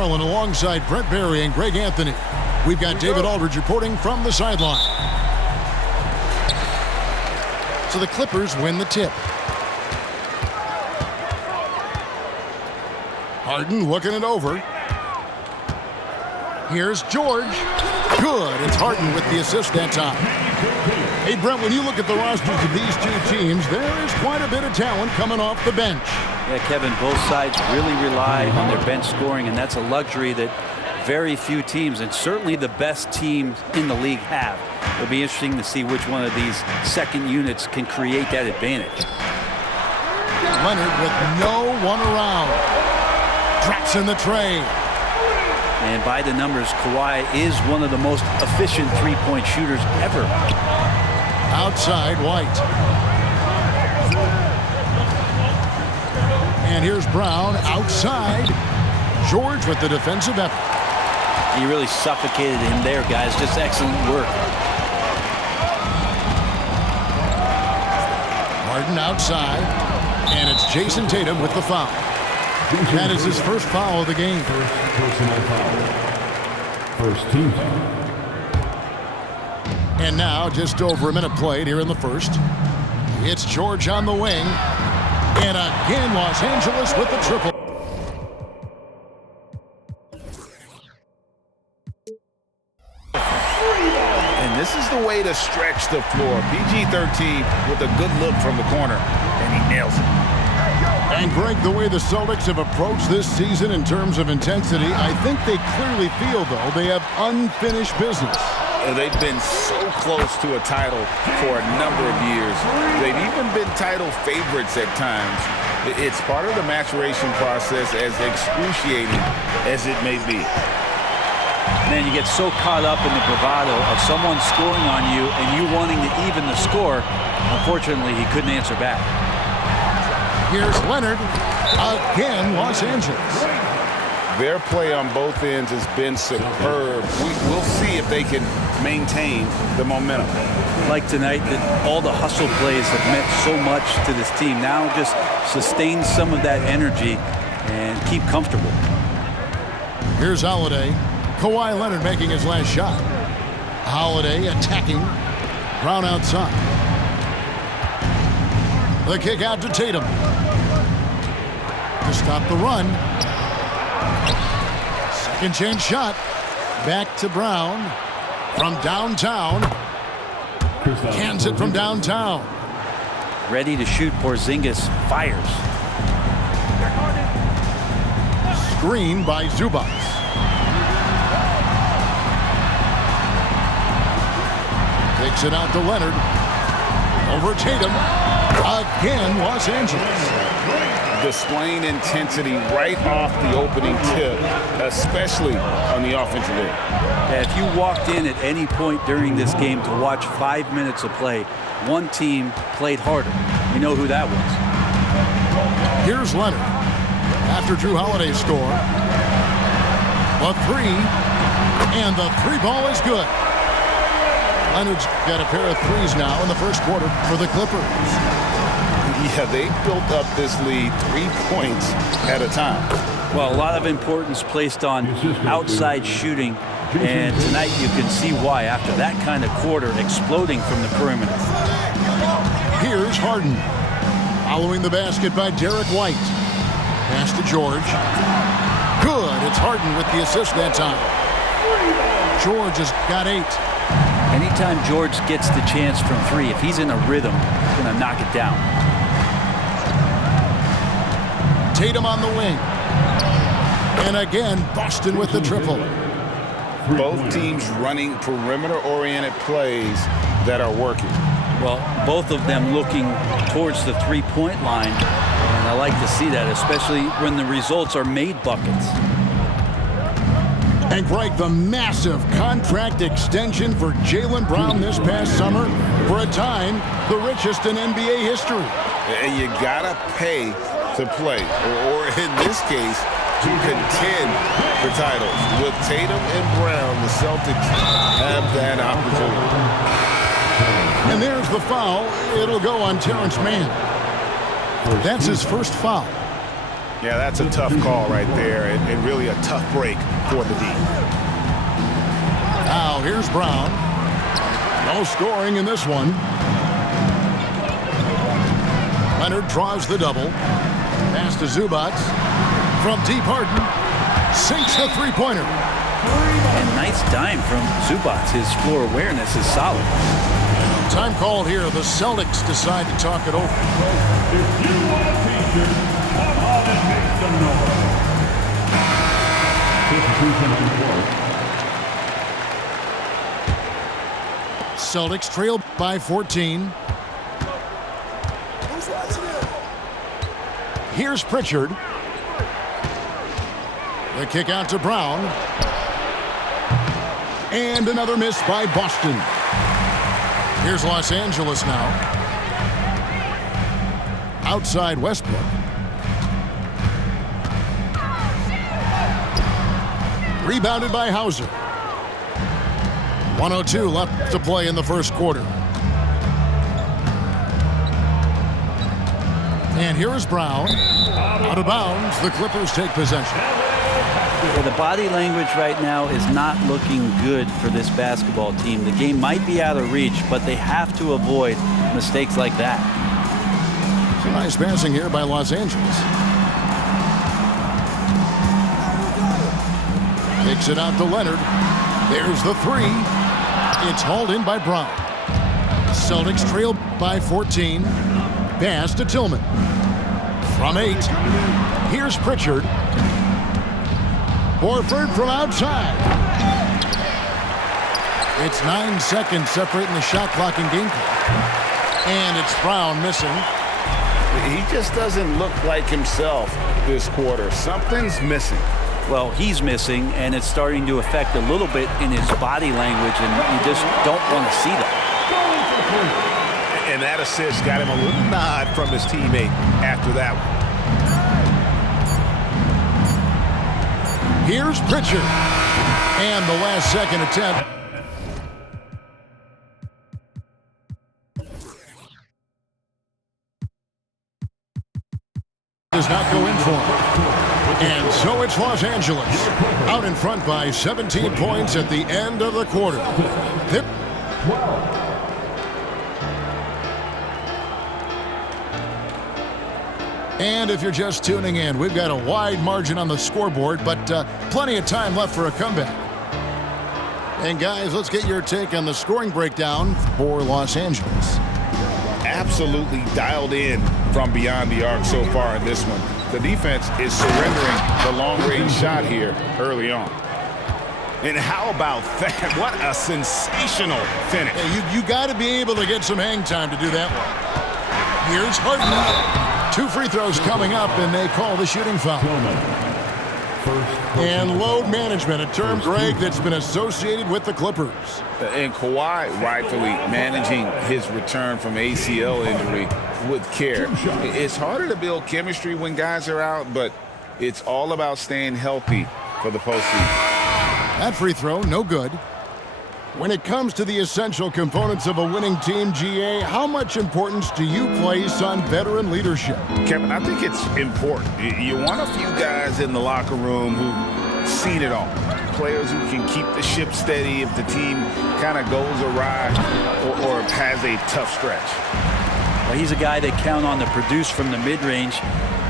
Harlan alongside Brett Barry and Greg Anthony. We've got David Aldridge reporting from the sideline. So the Clippers win the tip. Harden looking it over. Here's George. Good. It's Harden with the assist that time. Hey, Brent, when you look at the rosters of these two teams, there is quite a bit of talent coming off the bench. Yeah, Kevin, both sides really rely on their bench scoring, and that's a luxury that very few teams, and certainly the best teams in the league, have. It'll be interesting to see which one of these second units can create that advantage. Leonard with no one around. Drops in the tray. And by the numbers, Kawhi is one of the most efficient three-point shooters ever. Outside, White. And here's Brown outside. George with the defensive effort. He really suffocated him there, guys. Just excellent work. Harden outside. And it's Jason Tatum with the foul. That is his first foul of the game. First personal foul. First team foul. And now, just over a minute played here in the first. It's George on the wing. And again, Los Angeles with the triple. And this is the way to stretch the floor. PG-13 with a good look from the corner. And he nails it. And Greg, the way the Celtics have approached this season in terms of intensity, I think they clearly feel, though, they have unfinished business. They've been so close to a title for a number of years. They've even been title favorites at times. It's part of the maturation process, as excruciating as it may be. Man, you get so caught up in the bravado of someone scoring on you and you wanting to even the score. Unfortunately, he couldn't answer back. Here's Leonard. Again, Los Angeles. Their play on both ends has been superb. We'll see if they can maintain the momentum. Like tonight, that all the hustle plays have meant so much to this team. Now just sustain some of that energy and keep comfortable. Here's Holiday. Kawhi Leonard making his last shot. Holiday attacking. Brown outside. The kick out to Tatum. To stop the run. Second chance shot. Back to Brown. From downtown. Cans it from downtown. Ready to shoot. Porzingis fires. Screen by Zubac. Takes it out to Leonard. Over Tatum. Again, Los Angeles. Displaying intensity right off the opening tip, especially on the offensive end. Yeah, if you walked in at any point during this game to watch 5 minutes of play, one team played harder. You know who that was. Here's Leonard. After Drew Holiday's score. A three. And the three ball is good. Leonard's got a pair of threes now in the first quarter for the Clippers. Yeah, they built up this lead 3 points at a time. Well, a lot of importance placed on outside shooting, and tonight you can see why after that kind of quarter exploding from the perimeter. Here's Harden. Following the basket by Derek White. Pass to George. Good. It's Harden with the assist that time. George has got 8. Anytime George gets the chance from 3, if he's in a rhythm, he's going to knock it down. Tatum on the wing. And again, Boston with the triple. Both teams running perimeter-oriented plays that are working. Well, both of them looking towards the three-point line, and I like to see that, especially when the results are made buckets. And Greg, the massive contract extension for Jaylen Brown this past summer, for a time, the richest in NBA history. And you gotta pay to play, or in this case, to contend for titles. With Tatum and Brown, the Celtics have that opportunity. And there's the foul. It'll go on Terrence Mann. That's his first foul. Yeah, that's a tough call right there, and really a tough break for the D. Now here's Brown. No scoring in this one. Leonard draws the double. Pass to Zubac. From deep, Harden sinks the three-pointer. And nice dime from Zubac. His floor awareness is solid. Time called here. The Celtics decide to talk it over. If you want a t-shirt, come on and make some noise. Substitution on the court. Celtics trail by 14. Here's Pritchard. The kick out to Brown. And another miss by Boston. Here's Los Angeles now. Outside Westbrook. Rebounded by Hauser. 1:02 left to play in the first quarter. And here is Brown. Out of bounds. The Clippers take possession. Yeah, the body language right now is not looking good for this basketball team. The game might be out of reach, but they have to avoid mistakes like that. Some nice passing here by Los Angeles. Takes it out to Leonard. There's the three. It's hauled in by Brown. Celtics trail by 14. Pass to Tillman. From 8. Here's Pritchard. Horford from outside. It's 9 seconds separating the shot clock and game clock. And it's Brown missing. He just doesn't look like himself this quarter. Something's missing. Well, he's missing, and it's starting to affect a little bit in his body language, and you just don't want to see that. And that assist got him a little nod from his teammate after that one. Here's Pritchard. And the last second attempt. Does not go in for him. And so it's Los Angeles out in front by 17 points at the end of the quarter. And if you're just tuning in, we've got a wide margin on the scoreboard, but plenty of time left for a comeback. And guys, let's get your take on the scoring breakdown for Los Angeles. Absolutely dialed in from beyond the arc so far in this one. The defense is surrendering the long-range shot here early on. And how about that? What a sensational finish. Hey, you got to be able to get some hang time to do that one. Here's Harden. 2 free throws coming up, and they call the shooting foul. And load management, a term, Greg, that's been associated with the Clippers. And Kawhi rightfully managing his return from ACL injury with care. It's harder to build chemistry when guys are out, but it's all about staying healthy for the postseason. That free throw, no good. When it comes to the essential components of a winning team, GA, how much importance do you place on veteran leadership? Kevin, I think it's important. You want a few guys in the locker room who've seen it all. Players who can keep the ship steady if the team kind of goes awry or has a tough stretch. Well, he's a guy they count on to produce from the mid-range.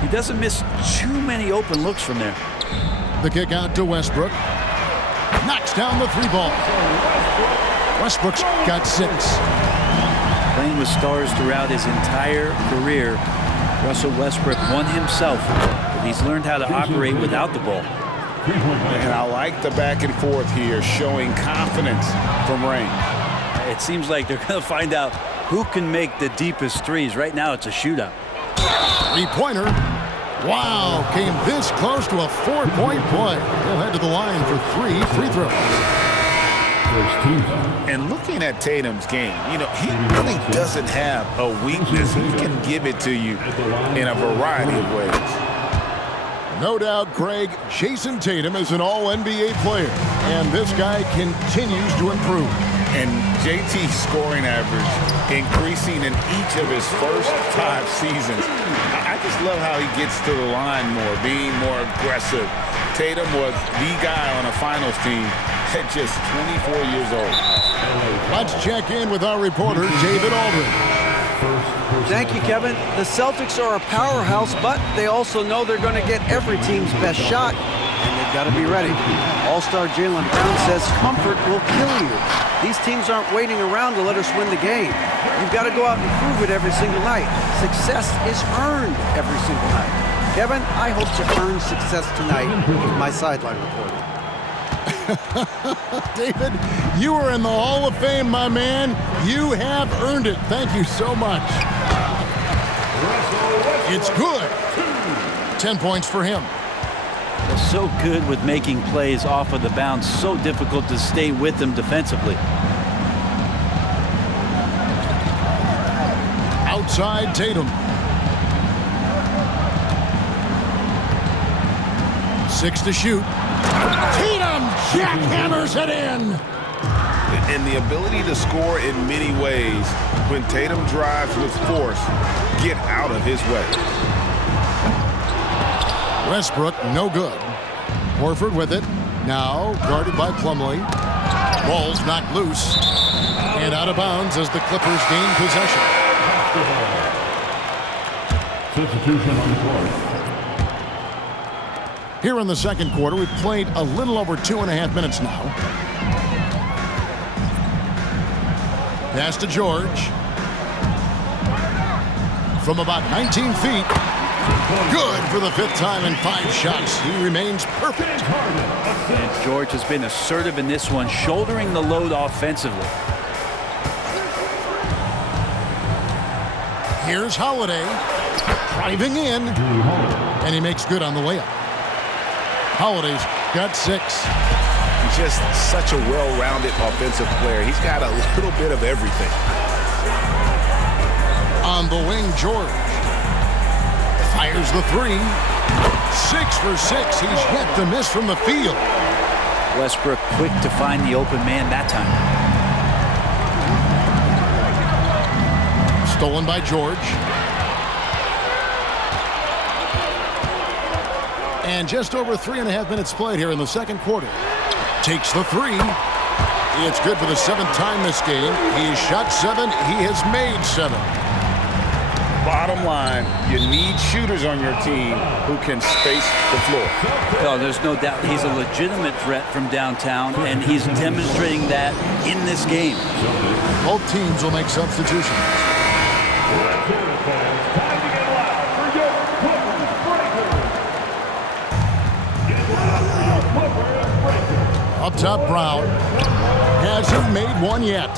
He doesn't miss too many open looks from there. The kick out to Westbrook. Knocks down the 3 ball. Westbrook's got 6. Playing with stars throughout his entire career, Russell Westbrook won himself, but he's learned how to operate without the ball. And I like the back and forth here, showing confidence from range. It seems like they're going to find out who can make the deepest threes. Right now, it's a shootout. 3-pointer. Wow, came this close to a 4-point play. He'll head to the line for 3 free throws. And looking at Tatum's game, you know, he really doesn't have a weakness. He can give it to you in a variety of ways. No doubt, Greg, Jason Tatum is an all-NBA player, and this guy continues to improve. And JT's scoring average increasing in each of his first 5 seasons. I just love how he gets to the line more, being more aggressive. Tatum was the guy on a finals team at just 24 years old. Let's check in with our reporter, David Aldridge. Thank you, Kevin. The Celtics are a powerhouse, but they also know they're going to get every team's best shot, and they've got to be ready. All-star Jaylen Brown says comfort will kill you. These teams aren't waiting around to let us win the game. You've got to go out and prove it every single night. Success is earned every single night. Kevin, I hope to earn success tonight with my sideline reporting. David, you are in the Hall of Fame, my man. You have earned it. Thank you so much. It's good. 10 points for him. So good with making plays off of the bounce. So difficult to stay with them defensively. Outside Tatum. 6 to shoot. Tatum jackhammers it in. And the ability to score in many ways. When Tatum drives with force, get out of his way. Westbrook, no good. Horford with it. Now guarded by Plumlee. Ball's knocked loose. And out of bounds as the Clippers gain possession. Substitution on the court. Here in the second quarter, we've played a little over 2.5 minutes now. Pass to George. From about 19 feet. Good for the 5th time in 5 shots. He remains perfect. And George has been assertive in this one, shouldering the load offensively. Here's Holiday. Driving in. And he makes good on the layup. Holiday's got 6. Just such a well-rounded offensive player. He's got a little bit of everything. On the wing, George. Fires the 3. 6 for 6. He's yet to miss from the field. Westbrook quick to find the open man that time. Stolen by George. And just over 3.5 minutes played here in the second quarter. Takes the 3. It's good for the 7th time this game. He has shot 7. He has made 7. Bottom line, you need shooters on your team who can space the floor. Oh, there's no doubt he's a legitimate threat from downtown, and he's demonstrating that in this game. Both teams will make substitutions. Up top, Brown. Hasn't made one yet.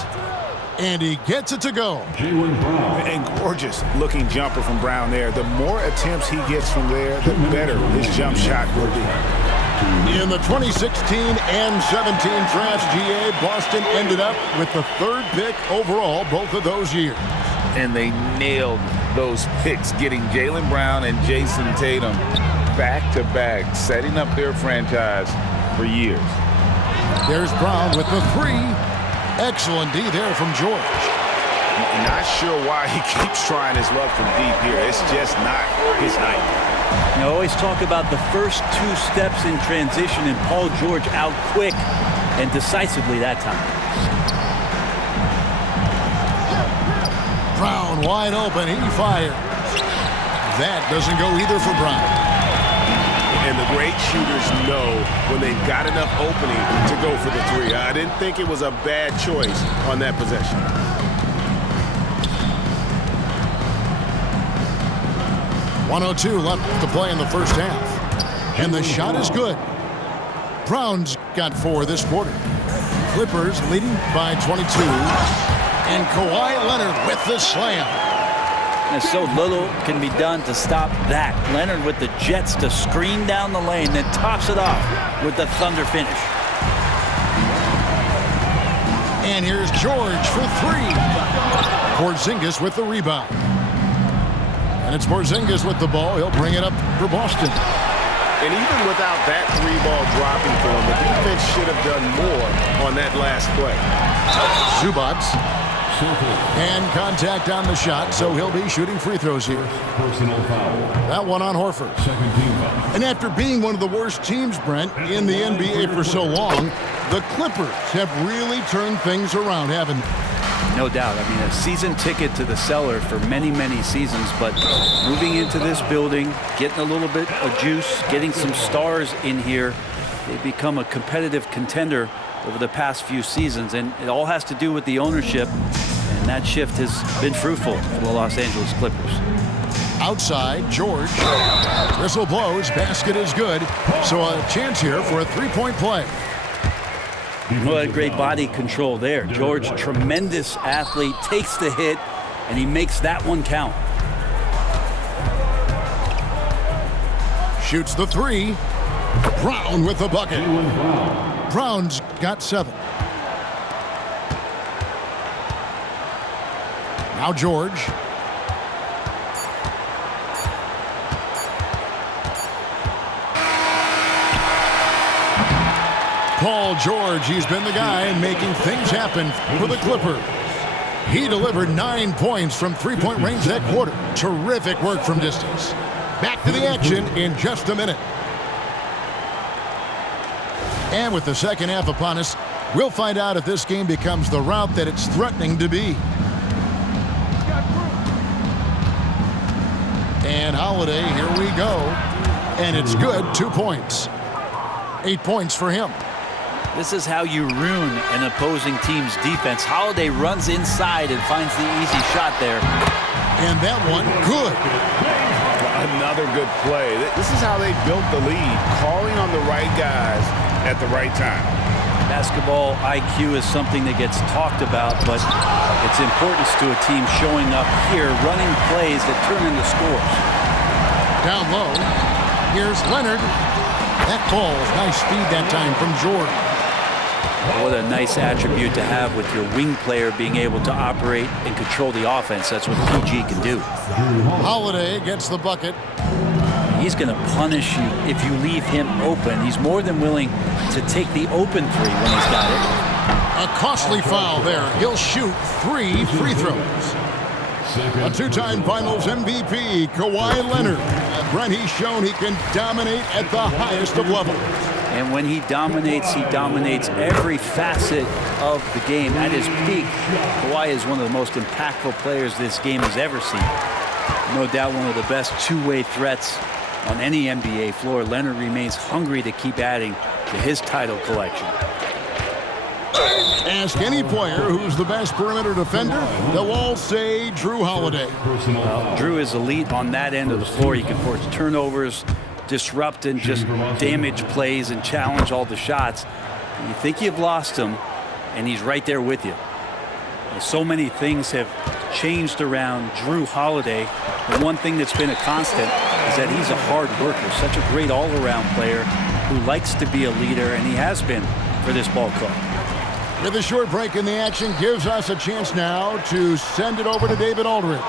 And he gets it to go. And gorgeous looking jumper from Brown there. The more attempts he gets from there, the better his jump shot will be. In the 2016 and 17 drafts, GA, Boston ended up with the 3rd pick overall both of those years. And they nailed those picks, getting Jaylen Brown and Jason Tatum back-to-back, setting up their franchise for years. There's Brown with the 3. Excellent D there from George. Not sure why he keeps trying his luck from deep here. It's just not his night. You always talk about the first 2 steps in transition, and Paul George out quick and decisively that time. Brown wide open. He fires. That doesn't go either for Brown. And the great shooters know when they've got enough opening to go for the 3. I didn't think it was a bad choice on that possession. .102 left to play in the first half. And the shot is good. Brown's got 4 this quarter. Clippers leading by 22. And Kawhi Leonard with the slam. And so little can be done to stop that. Leonard with the jets to screen down the lane, then tops it off with the thunder finish. And here's George for 3. Porzingis with the rebound. And it's Porzingis with the ball. He'll bring it up for Boston. And even without that 3-ball dropping for him, the defense should have done more on that last play. Zubac. And contact on the shot, so he'll be shooting free throws here. Personal foul. That one on Horford. Second team foul. And after being one of the worst teams, Brent, in the NBA for so long, the Clippers have really turned things around, haven't they? No doubt. I mean, a season ticket to the cellar for many, many seasons, but moving into this building, getting a little bit of juice, getting some stars in here, they've become a competitive contender over the past few seasons, and it all has to do with the ownership, and that shift has been fruitful for the Los Angeles Clippers. Outside, George. Whistle blows, basket is good, so a chance here for a three-point play. What great body control there. George, tremendous athlete, takes the hit, and he makes that one count. Shoots the three. Brown with the bucket. Brown's got 7. Now George. Paul George, he's been the guy making things happen for the Clippers. He delivered 9 points from three-point range that quarter. Terrific work from distance. Back to the action in just a minute. And with the second half upon us, we'll find out if this game becomes the route that it's threatening to be. And Holiday, here we go. And it's good, 2 points. 8 points for him. This is how you ruin an opposing team's defense. Holiday runs inside and finds the easy shot there. And that one, good. Another good play. This is how they built the lead, calling on the right guys at the right time. Basketball IQ is something that gets talked about, but it's importance to a team showing up here, running plays that turn into scores. Down low, here's Leonard. That ball's nice speed that time from George. What a nice attribute to have with your wing player being able to operate and control the offense. That's what PG can do. Holiday gets the bucket. He's going to punish you if you leave him open. He's more than willing to take the open three when he's got it. A costly foul there. He'll shoot 3 free throws. A 2-time Finals MVP, Kawhi Leonard. Brent, he's shown he can dominate at the highest of levels. And when he dominates every facet of the game at his peak. Kawhi is one of the most impactful players this game has ever seen. No doubt one of the best two-way threats on any NBA floor. Leonard remains hungry to keep adding to his title collection. Ask any player who's the best perimeter defender, they'll all say Drew Holiday. Drew is elite on that end of the floor. He can force turnovers, disrupt and just damage plays and challenge all the shots. You think you've lost him, and he's right there with you. So many things have changed around Drew Holiday. The one thing that's been a constant is that he's a hard worker, such a great all-around player who likes to be a leader, and he has been for this ball club. With a short break in the action, gives us a chance now to send it over to David Aldridge.